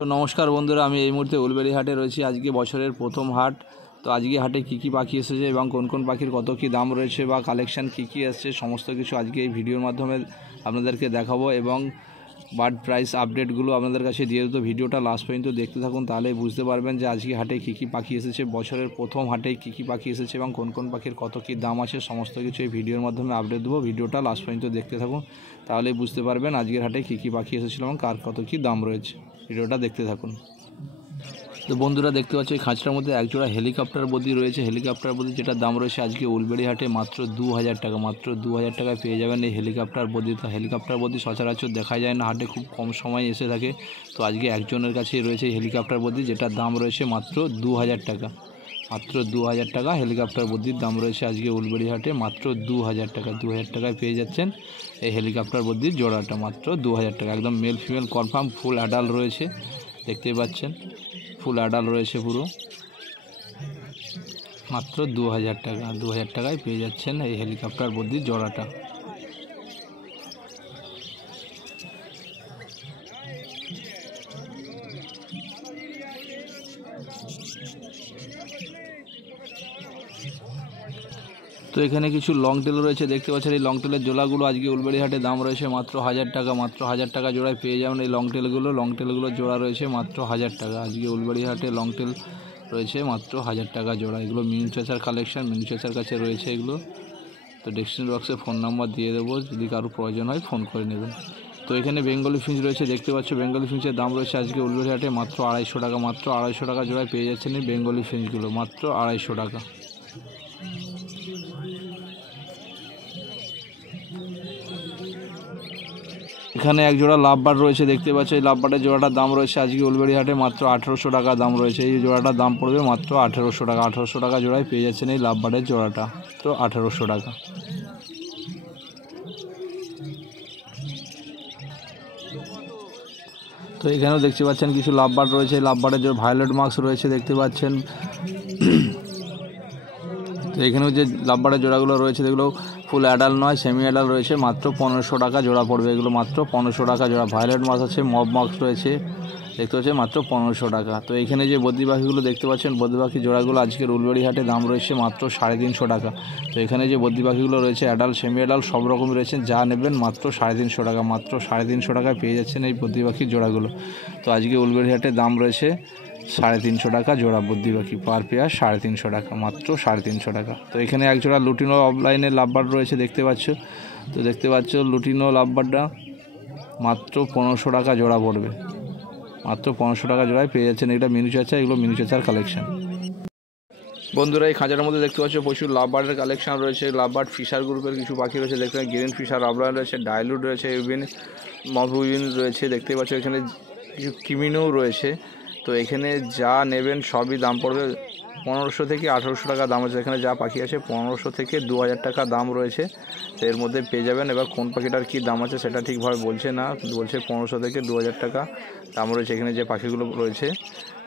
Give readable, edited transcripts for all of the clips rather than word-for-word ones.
তো নমস্কার বন্ধুরা, আমি এই মুহূর্তে উলবেড়ি হাটে রয়েছি। আজকে বছরের প্রথম হাট। তো আজকে হাটে কী কী পাখি এসেছে এবং কোন কোন পাখির কত কী দাম রয়েছে বা কালেকশান কী কী এসছে সমস্ত কিছু আজকে এই ভিডিওর মাধ্যমে আপনাদেরকে দেখাবো এবং বার্ড প্রাইস আপডেটগুলো আপনাদের কাছে দিয়ে দেবো। ভিডিওটা লাস্ট পর্যন্ত দেখতে থাকুন, তাহলেই বুঝতে পারবেন যে আজকে হাটে কী কী পাখি এসেছে, বছরের প্রথম হাটে কী কী পাখি এসেছে এবং কোন কোন পাখির কত কী দাম আছে সমস্ত কিছু এই ভিডিওর মাধ্যমে আপডেট দেবো। ভিডিওটা লাস্ট পর্যন্ত দেখতে থাকুন, তাহলেই বুঝতে পারবেন আজকের হাটে কী কী পাখি এসেছিলো এবং কার কত কী দাম রয়েছে। ভিডিওটা দেখতে থাকুন। তো বন্ধুরা দেখতে পাচ্ছ এই খাঁচটার মধ্যে একজোড়া হেলিকপ্টার বদি রয়েছে। হেলিকপ্টার বদি যেটার দাম রয়েছে আজকে উলবেড়ি হাটে মাত্র 2000 টাকা। মাত্র 2000 টাকায় পেয়ে যাবেন এই হেলিকপ্টার বদি। তো হেলিকপ্টার বদি সচরাচর দেখা যায় না, হাটে খুব কম সময় এসে থাকে। তো আজকে একজনের কাছেই রয়েছে এই হেলিকপ্টার বদি, যেটার দাম রয়েছে মাত্র 2000 টাকা। মাত্র 2000 টাকা হেলিকপ্টার বদির দাম রয়েছে আজকে উলবেড়ি হাটে। মাত্র 2000 টাকা। 2000 টাকায় পেয়ে যাচ্ছেন এই হেলিকপ্টার বদির জোড়াটা। মাত্র 2000 টাকা। একদম male female confirm, full adult রয়েছে, দেখতেই পাচ্ছেন ফুল অ্যাডাল্ট রয়েছে পুরো। মাত্র 2000 টাকা। 2000 টাকায় পেয়ে যাচ্ছেন এই হেলিকপ্টার বদির জোড়াটা। তো এখানে কিছু লং টেল রয়েছে, দেখতে পাচ্ছেন এই লং টেলের জোড়াগুলো আজকে উলবেড়ি হাটে দাম রয়েছে মাত্র 1000 টাকা। মাত্র 1000 টাকা জোড়ায় পেয়ে যাবেন এই লং টেলগুলো জোড়া রয়েছে মাত্র 1000 টাকা। আজকে উলবেড়ি হাটে লং টেল রয়েছে মাত্র 1000 টাকা জোড়া। এগুলো মিনি চাচার কালেকশন, মিনি চাচার কাছে রয়েছে এগুলো। তো ডেসক্রিপশন বক্সে ফোন নাম্বার দিয়ে দেবো, যদি কারো প্রয়োজন হয় ফোন করে নেবেন। তো এখানে বেঙ্গলি ফিঞ্চ রয়েছে, দেখতে পাচ্ছ বেঙ্গলি ফিঞ্চের দাম রয়েছে আজকে উলবেড়ি হাটে মাত্র 250 টাকা। মাত্র 250 টাকা জোড়ায় পেয়ে যাচ্ছেন এই বেঙ্গলি ফিঞ্চগুলো। মাত্র 250 টাকা। এখানে এক জোড়া লাভবার্ড রয়েছে, দেখতে পাচ্ছ এই লাভবার্ডের জোড়াটার দাম রয়েছে আজকে উলবেড়ি হাটে মাত্র 1800 টাকা দাম রয়েছে। এই জোড়াটার দাম পড়বে মাত্র 1800 টাকা। 1800 টাকা জোড়ায় পেয়ে যাচ্ছেন এই লাভবার্ডের জোড়াটা। তো 1800 টাকা। তো এখানেও দেখতে পাচ্ছেন কিছু লাভবার্ড রয়েছে। লাভবার্ডের যে ভায়োলেট মার্কস রয়েছে দেখতে পাচ্ছেন। তো এখানেও যে লাভবার্ডের জোড়াগুলো রয়েছে এগুলো ফুল অ্যাডাল্ট নয়, সেমি অ্যাডাল্ট রয়েছে। মাত্র 1500 টাকা জোড়া পড়বে এগুলো। মাত্র 1500 টাকা জোড়া। ভায়োলেট মার্কস আছে, মব মার্কস রয়েছে, দেখতে পাচ্ছেন মাত্র 1500 টাকা। তো এখানে যে বদ্রি পাখিগুলো দেখতে পাচ্ছেন, বদ্রি পাখি জোড়াগুলো আজকের উলবেড়ি হাটে দাম রয়েছে মাত্র 350 টাকা। তো এখানে যে বদ্রি পাখিগুলো রয়েছে অ্যাডাল্ট, সেমি অ্যাডাল্ট সব রকম রয়েছে, যা নেবেন মাত্র 350 টাকা। মাত্র 350 টাকায় পেয়ে যাচ্ছেন এই বদ্রি পাখির জোড়াগুলো। তো আজকে উলবেড়ি হাটে দাম রয়েছে 350 টাকা জোড়া। বদ্রি পাখি পার পেয়ার 350 টাকা। মাত্র 350 টাকা। তো এখানে এক জোড়া লুটিনো অফলাইনের লাভবার্ড রয়েছে, দেখতে পাচ্ছ। তো দেখতে পাচ্ছ লুটিনো লাভবার্ডটা মাত্র 1500 টাকা জোড়া পড়বে। মাত্র 1500 টাকা জোড়ায় পেয়ে যাচ্ছেন। এটা মিনি চাচা, এগুলো মিনি চাচার কালেকশন। বন্ধুরা এই খাঁচার মধ্যে দেখতে পাচ্ছ প্রচুর লাভবার্ডের কালেকশন রয়েছে। লাভবার্ড ফিশার গ্রুপের কিছু পাখি রয়েছে, দেখতে পাচ্ছেন গ্রিন ফিশার অফলাইন রয়েছে, ডাইলুট রয়েছে, ইউবিন মফউইন রয়েছে, দেখতে পাচ্ছ এখানে কিছু কিমিনো রয়েছে। তো এখানে যা নেবেন সবই দাম পড়বে 1500 থেকে 1800 টাকা দাম আছে। এখানে যা পাখি আছে 1500 থেকে 2000 টাকা দাম রয়েছে। তো এর মধ্যে পেয়ে যাবেন। এবার কোন পাখিটার কী দাম আছে সেটা ঠিকভাবে বলছে না, বলছে 1500 থেকে 2000 টাকা দাম রয়েছে এখানে যে পাখিগুলো রয়েছে।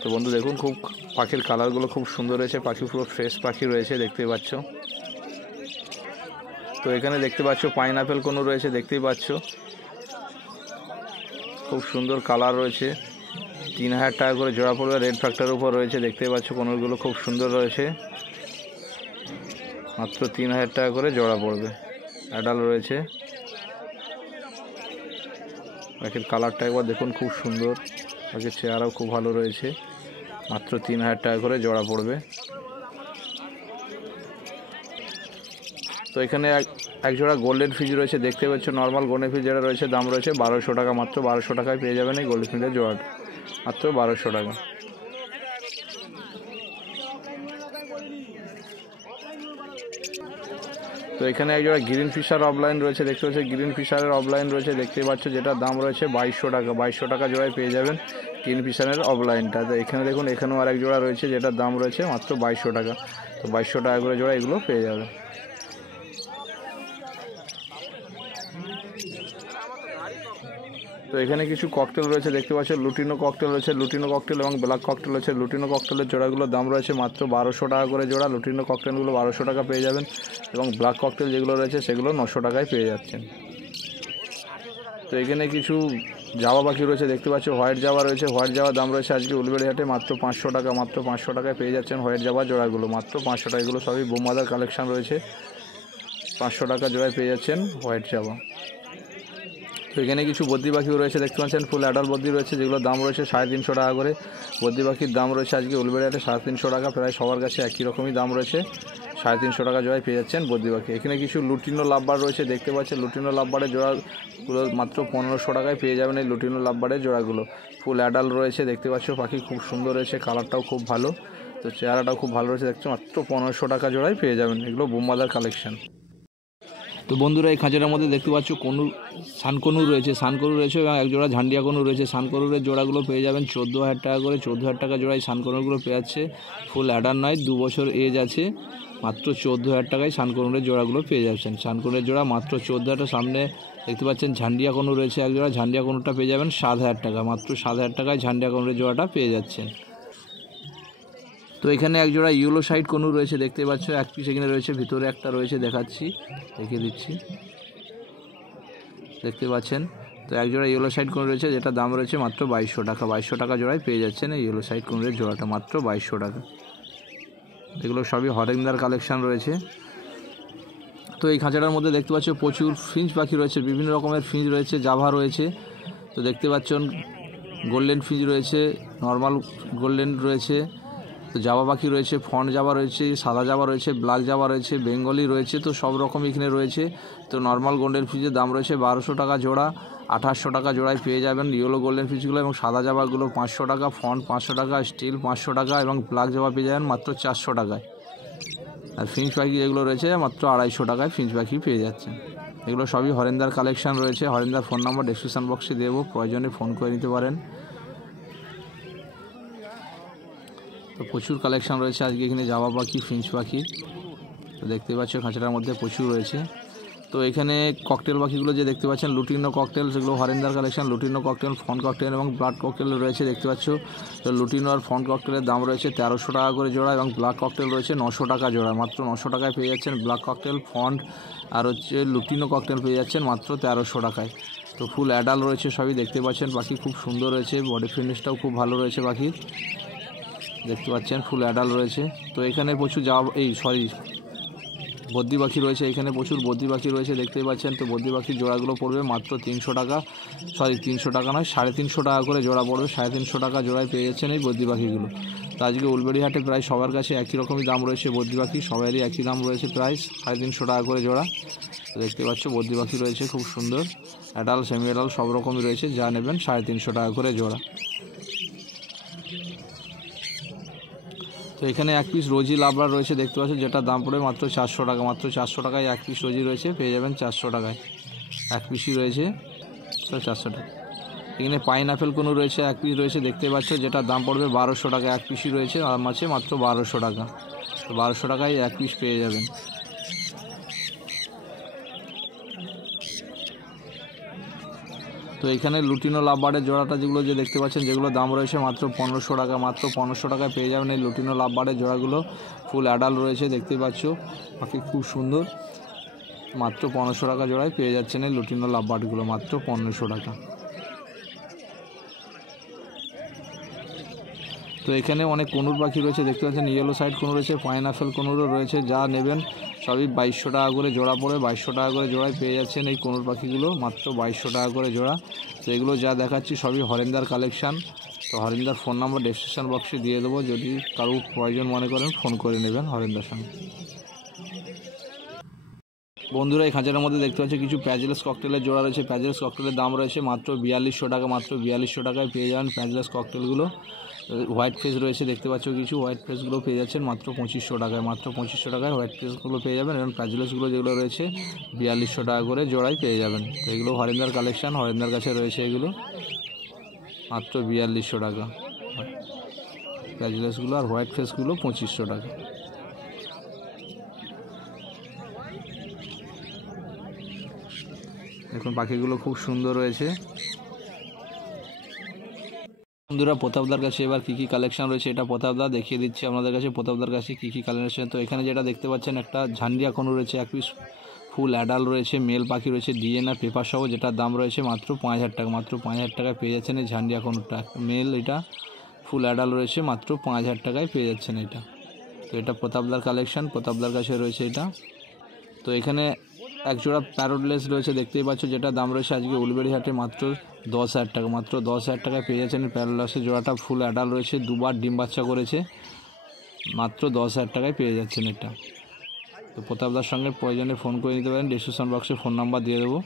তো বন্ধু দেখুন খুব পাখির কালারগুলো খুব সুন্দর রয়েছে, পাখি পুরো ফ্রেশ পাখি রয়েছে, দেখতেই পাচ্ছ। তো এখানে দেখতে পাচ্ছ পাইনাপেল কোনো রয়েছে, দেখতেই পাচ্ছ খুব সুন্দর কালার রয়েছে। 3000 টাকা করে জোড়া পড়বে। রেড ফ্যাক্টরের উপর রয়েছে, দেখতেই পাচ্ছ কোনোগুলো খুব সুন্দর রয়েছে। মাত্র 3000 টাকা করে জোড়া পড়বে। অ্যাডাল্ট রয়েছে। পাখির কালারটা একবার দেখুন খুব সুন্দর, পাখির চেহারাও খুব ভালো রয়েছে। মাত্র 3000 টাকা করে জোড়া পড়বে। তো এখানে এক জোড়া গোল্ডেন ফিজ রয়েছে, দেখতে পাচ্ছ নর্মাল গোল্ডেন ফিজ যেটা রয়েছে দাম রয়েছে 1200 টাকা। মাত্র 1200 টাকায় পেয়ে যাবেন এই গোল্ডেন ফিজের জোড়াটা। মাত্র 1200 টাকা। তো এখানে একজোড়া গ্রিন ফিশার অফলাইন রয়েছে, দেখতে পাচ্ছ গ্রিন ফিশারের অফলাইন রয়েছে, দেখতে পাচ্ছ যেটার দাম রয়েছে 2200 টাকা। 2200 টাকা জোড়ায় পেয়ে যাবেন গ্রিন ফিশারের অফলাইনটা। তো এখানে দেখুন এখানেও আরেক জোড়া রয়েছে যেটার দাম রয়েছে মাত্র 2200 টাকা। তো 2200 টাকা করে জোড়া এগুলো পেয়ে যাবে। তো এখানে কিছু ককটেল রয়েছে, দেখতে পাচ্ছ লুটিনো ককটেল রয়েছে, লুটিনো ককটেল এবং ব্ল্যাক ককটেল রয়েছে। লুটিনো ককটেলের জোড়াগুলোর দাম রয়েছে মাত্র 1200 টাকা করে জোড়া। লুটিনো ককটেলগুলো 1200 টাকা পেয়ে যাবেন এবং ব্ল্যাক ককটেল যেগুলো রয়েছে সেগুলো 900 টাকায় পেয়ে যাচ্ছেন। তো এখানে কিছু জাবা পাখি রয়েছে দেখতে পাচ্ছ, হোয়াইট জাবা রয়েছে। হোয়াইট জাবার দাম রয়েছে আজকে উলবেড়ি হাটে মাত্র 500 টাকা। মাত্র 500 টাকায় পেয়ে যাচ্ছেন হোয়াইট জাবার জোড়াগুলো, মাত্র 500 টাকা। এগুলো সবই বোমাদার কালেকশান রয়েছে, 500 টাকা জোড়ায় পেয়ে যাচ্ছেন হোয়াইট জাবা। তো এখানে কিছু বদ্রি পাখিও রয়েছে দেখতে পাচ্ছেন, ফুল অ্যাডাল্ট বদ্রি রয়েছে, যেগুলোর দাম রয়েছে 350 টাকা করে। বদ্রি পাখির দাম রয়েছে আজকে উলবেড়ি হাটে 350 টাকা, প্রায় সবার কাছে একই রকমই দাম রয়েছে। 350 টাকা জোড়ায় পেয়ে যাচ্ছেন বদ্রি পাখি। এখানে কিছু লুটিনো লাভবার রয়েছে দেখতে পাচ্ছেন, লুটিনো লাভবারের জোড়াগুলো মাত্র 1500 টাকায় পেয়ে যাবেন এই লুটিনো লাভবারের জোড়াগুলো। ফুল অ্যাডাল্ট রয়েছে দেখতে পাচ্ছ, পাখি খুব সুন্দর রয়েছে, কালারটাও খুব ভালো, তো চেহারাটাও খুব ভালো রয়েছে দেখছো, মাত্র 1500 টাকা জোড়ায় পেয়ে যাবেন। এগুলো বোমবাদার কালেকশন। তো বন্ধুরা এই খাঁচাটার মধ্যে দেখতে পাচ্ছ কনুর, সানকনুর রয়েছে, সানকনুর রয়েছে এবং এক জোড়া ঝান্ডিয়া কনুর রয়েছে। সানকনুরের জোড়াগুলো পেয়ে যাবেন 14,000 টাকা করে, 14,000 টাকা জোড়ায় সানকনুরগুলো পেয়ে যাচ্ছে। ফুল অ্যাডার নয়, 2 বছর এজ আছে, মাত্র 14,000 টাকায় সানকনুরের জোড়াগুলো পেয়ে যাচ্ছেন। সানকনুরের জোড়া মাত্র 14,000। সামনে দেখতে পাচ্ছেন ঝান্ডিয়া কনুর রয়েছে এক জোড়া, ঝান্ডিয়া কনুরটা পেয়ে যাবেন 7,000 টাকা, মাত্র 7,000 টাকায় ঝান্ডিয়া কনুরের জোড়াটা পেয়ে যাচ্ছেন। তো এখানে এক জোড়া ইয়েলো সাইড কনুর রয়েছে দেখতে পাচ্ছ, এক পিস এখানে রয়েছে, ভিতরে একটা রয়েছে, দেখাচ্ছি, দেখিয়ে দিচ্ছি, দেখতে পাচ্ছেন। তো এক জোড়া ইয়েলো সাইড কনুর রয়েছে, যেটা দাম রয়েছে মাত্র 2200 টাকা। 2200 টাকা জোড়ায় পেয়ে যাচ্ছেন এই ইয়েলো সাইড কনুরের জোড়াটা, মাত্র 2200 টাকা। এগুলো সবই হরিণদার কালেকশান রয়েছে। তো এই খাঁচাটার মধ্যে দেখতে পাচ্ছ প্রচুর ফিঞ্চ পাখি রয়েছে, বিভিন্ন রকমের ফিঞ্চ রয়েছে, জাভা রয়েছে। তো দেখতে পাচ্ছেন গোল্ডেন ফিঞ্চ রয়েছে, নর্মাল গোল্ডেন রয়েছে, তো জাবা পাখি রয়েছে, ফন্ট জাবা রয়েছে, সাদা জাবা রয়েছে, ব্ল্যাক জাবা রয়েছে, বেঙ্গলি রয়েছে, তো সব রকম এখানে রয়েছে। তো নর্মাল গোল্ডেন ফিঞ্চের দাম রয়েছে 1200 টাকা জোড়া, 2800 টাকা জোড়ায় পেয়ে যাবেন ইয়েলো গোল্ডেন ফিঞ্চগুলো। এবং সাদা জাবাগুলো 500 টাকা, ফন্ট 500 টাকা, স্টিল 500 টাকা এবং ব্ল্যাক জাবা পেয়ে যাবেন মাত্র 400 টাকায়। আর ফিঞ্চ পাখি যেগুলো রয়েছে মাত্র 250 টাকায় ফিঞ্চ পাখি পেয়ে যাচ্ছেন। এগুলো সবই হরিণদার কালেকশান রয়েছে। হরিণদার ফোন নাম্বার ডেসক্রিপশন বক্সে দেবো, প্রয়োজনে ফোন করে নিতে পারেন। তো প্রচুর কালেকশান রয়েছে আজকে এখানে জাবা পাখি, ফিঞ্চ পাখি, তো দেখতে পাচ্ছ খাঁচাটার মধ্যে প্রচুর রয়েছে। তো এখানে ককটেল পাখিগুলো যে দেখতে পাচ্ছেন লুটিনো ককটেল, সেগুলো হরিণদার কালেকশান। লুটিনো ককটেল, ফন্ট ককটেল এবং ব্লাড ককটেল রয়েছে দেখতে পাচ্ছ। তো লুটিনো আর ফন্ট ককটেলের দাম রয়েছে 1300 টাকা করে জোড়া এবং ব্ল্যাক ককটেল রয়েছে 900 টাকা জোড়া, মাত্র 900 টাকায় পেয়ে যাচ্ছেন ব্ল্যাক ককটেল, ফন্ট আর হচ্ছে লুটিনো ককটেল পেয়ে যাচ্ছেন মাত্র 1300 টাকায়। তো ফুল অ্যাডাল্ট রয়েছে সবই দেখতে পাচ্ছেন, পাখি খুব সুন্দর রয়েছে, বডি ফিটনেসটাও খুব ভালো রয়েছে পাখির, দেখতে পাচ্ছেন ফুল অ্যাডাল্ট রয়েছে। তো এখানে প্রচুর বদ্রি পাখি রয়েছে, এখানে প্রচুর বদ্রি পাখি রয়েছে দেখতেই পাচ্ছেন। তো বদ্রি পাখির জোড়াগুলো পড়বে মাত্র 300 টাকা, 300 টাকা নয় 350 টাকা করে জোড়া পড়বে, 350 টাকা জোড়ায় পেয়ে যাচ্ছেন এই বদ্রি পাখিগুলো। তো আজকে উলবেড়ি হাটে প্রায় সবার কাছে একই রকমই দাম রয়েছে, বদ্রি পাখি সবারই একই দাম রয়েছে, প্রায় 350 টাকা করে জোড়া। তো দেখতে পাচ্ছ বদ্রি পাখি রয়েছে খুব সুন্দর, অ্যাডাল্ট সেমি অ্যাডাল্ট সব রকমই রয়েছে, যা নেবেন 350 টাকা করে জোড়া। তো এখানে এক পিস রোজি লাভবার রয়েছে দেখতে পাচ্ছেন, যেটা দাম পড়ে মাত্র 400 টাকা, মাত্র 400 টাকায় এক পিস রোজি রয়েছে, পেয়ে যাবেন 400 টাকায়, এক পিসই রয়েছে 400 টাকা। এখানে পাইনঅ্যাপেল কোনো রয়েছে, এক পিস রয়েছে দেখতে পাচ্ছ, যেটা দাম পড়বে 1200 টাকা, এক পিসই রয়েছে, আর মাছে মাত্র 1200 টাকা। তো 1200 টাকায় এক পিস পেয়ে যাবেন। তো এখানে লুটিনো লাভবারের জোড়াটা যেগুলো যে দেখতে পাচ্ছেন, যেগুলো দাম রয়েছে মাত্র 1500 টাকা, মাত্র 1500 টাকায় পেয়ে যাবেন এই লুটিনো লাভবারের জোড়াগুলো। ফুল অ্যাডাল্ট রয়েছে দেখতে পাচ্ছ, পাখি খুব সুন্দর, মাত্র 1500 টাকা জোড়ায় পেয়ে যাচ্ছেন এই লুটিনো লাভবারগুলো, মাত্র 1500 টাকা। তো এখানে অনেক কনুর পাখি রয়েছে দেখতে পাচ্ছেন, ইয়েলো সাইড কনুর রয়েছে, পাইনঅ্যাপেল কনুরও রয়েছে, যা নেবেন সবই 2200 টাকা করে জোড়া পড়ে, 2200 টাকা করে জোড়ায় পেয়ে যাচ্ছেন এই কনুর পাখিগুলো, মাত্র 2200 টাকা করে জোড়া। তো এগুলো যা দেখাচ্ছি সবই হরিণদার কালেকশান। তো হরিণদার ফোন নাম্বার ডেসক্রিপশন বক্সে দিয়ে দেবো, যদি কারো প্রয়োজন মনে করেন ফোন করে নেবেন হরিণদার সঙ্গে। বন্ধুরা এই খাঁচার মধ্যে দেখতে পাচ্ছি কিছু প্যাজলেস ককটেলের জোড়া রয়েছে, প্যাজলেস ককটেলের দাম রয়েছে মাত্র 4200 টাকা, মাত্র 4200 টাকায় পেয়ে যাবেন প্যাজলেস ককটেলগুলো। হোয়াইট ফেস রয়েছে দেখতে পাচ্ছ, কিছু হোয়াইট ফেসগুলো পেয়ে যাচ্ছেন মাত্র 2500 টাকায়, মাত্র 2500 টাকায় হোয়াইট ফেসগুলো পেয়ে যাবেন। এবং প্যাজলেসগুলো যেগুলো রয়েছে 4200 টাকা করে জোড়ায় পেয়ে যাবেন। তো এগুলো হরিণদার কালেকশান, হরিণদার কাছে রয়েছে এগুলো, মাত্র 4200 টাকা প্যাজলেসগুলো, আর হোয়াইট ফেসগুলো 2500 টাকা। দেখুন পাখিগুলো খুব সুন্দর রয়েছে। বন্ধুরা প্রতাপদার কাছে এবার কী কী কালেকশন রয়েছে এটা প্রতাপদা দেখিয়ে দিচ্ছি আপনাদের কাছে, প্রতাপদার কাছে কী কী কালেকশন। তো এখানে যেটা দেখতে পাচ্ছেন একটা ঝান্ডিয়া কনু রয়েছে, এক পিস ফুল অ্যাডাল রয়েছে, মেল পাখি রয়েছে, ডিএনএ পেপার সহ, যেটার দাম রয়েছে মাত্র 5,000 টাকা। মাত্র 5,000 টাকায় পেয়ে যাচ্ছেন এই ঝান্ডিয়া কোনোটা মেল। এটা ফুল অ্যাডাল রয়েছে, মাত্র 5,000 টাকায় পেয়ে যাচ্ছেন এটা। তো এটা প্রতাপদার কালেকশন, প্রতাপদার কাছে রয়েছে এটা। তো এখানে এক জোড়া প্যারোটলেস রয়েছে দেখতেই পাচ্ছ, যেটা দাম রয়েছে আজকে উলবেড়ি হাটে মাত্র 10,000 টাকা। মাত্র 10,000 টাকায় পেয়ে যাচ্ছেন প্যারোটলেসের জোড়াটা। ফুল অ্যাডাল রয়েছে, দুবার ডিম বাচ্চা করেছে, মাত্র 10,000 টাকায় পেয়ে যাচ্ছেন এটা। তো প্রতাপদার সঙ্গে প্রয়োজনে ফোন করে নিতে পারেন, ডিসক্রিপশন বক্সে ফোন নাম্বার দিয়ে দেবো।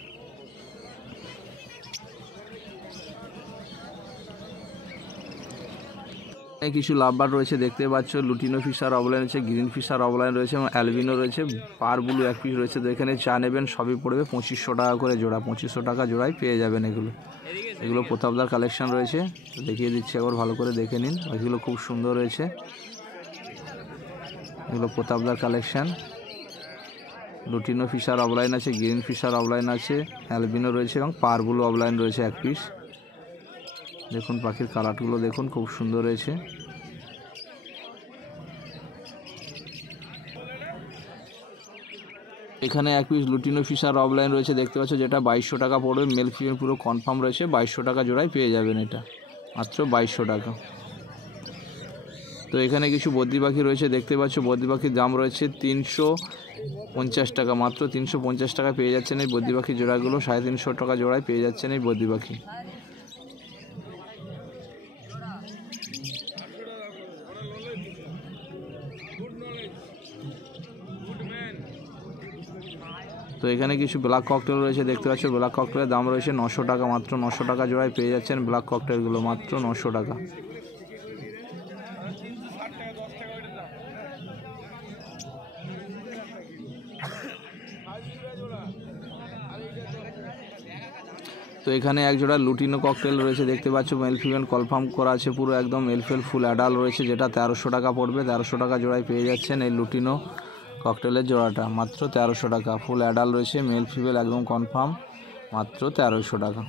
কিছু লাভবার রয়েছে দেখতে পাচ্ছ, লুটিনো ফিশার অফলাইন রয়েছে, গ্রিন ফিশার অফলাইন রয়েছে এবং অ্যালবিনো রয়েছে, পার ব্লু এক পিস রয়েছে। তো এখানে চা নেবেন সবই পড়বে 2500 টাকা করে জোড়া, 2500 টাকা জোড়ায় পেয়ে যাবেন এগুলো প্রতাপদার কালেকশন রয়েছে। তো দেখিয়ে দিচ্ছি, একবার ভালো করে দেখে নিন, এগুলো খুব সুন্দর রয়েছে, এগুলো প্রতাপদার কালেকশান। লুটিনো ফিশার অফলাইন আছে, গ্রিন ফিশার অফলাইন আছে, অ্যালবিনো রয়েছে এবং পার ব্লু অফলাইন রয়েছে এক পিস। দেখুন পাখির কালারগুলো দেখুন, খুব সুন্দর রয়েছে। এখানে এক পিস লুটিনো ফিশার অফলাইন রয়েছে দেখতে পাচ্ছ, যেটা 2200 টাকা পড়বে। মেল ফিমেল পুরো কনফার্ম রয়েছে, 2200 টাকা জোড়ায় পেয়ে যাবেন এটা, মাত্র 2200 টাকা। তো এখানে কিছু বদ্রি পাখি রয়েছে দেখতে পাচ্ছ, বদ্রি পাখির দাম রয়েছে 350 টাকা। মাত্র 350 টাকা পেয়ে যাচ্ছেন এই বদ্রি পাখির জোড়াগুলো, 350 টাকা জোড়ায় পেয়ে যাচ্ছেন এই বদ্রি পাখি। তো এখানে কিছু ব্ল্যাক ককটেল রয়েছে দেখতে পাচ্ছ, ব্ল্যাক ককটেলের দাম রয়েছে 900 টাকা। মাত্র 900 টাকা জোড়ায় পেয়ে যাচ্ছেন ব্ল্যাক ককটেলগুলো, মাত্র 900 টাকা। তো এখানে এক জোড়া লুটিনো ককটেল রয়েছে দেখতে পাচ্ছ, মেল ফিমেল কনফার্ম করা আছে পুরো একদম, মেল ফিমেল ফুল অ্যাডাল রয়েছে, যেটা 1300 টাকা পড়বে। 1300 টাকা জোড়ায় পেয়ে যাচ্ছেন এই লুটিনো ককটেলের জোড়াটা, মাত্র 1300 টাকা। ফুল অ্যাডাল রয়েছে, মেল ফিমেল একদম কনফার্ম, মাত্র 1300 টাকা।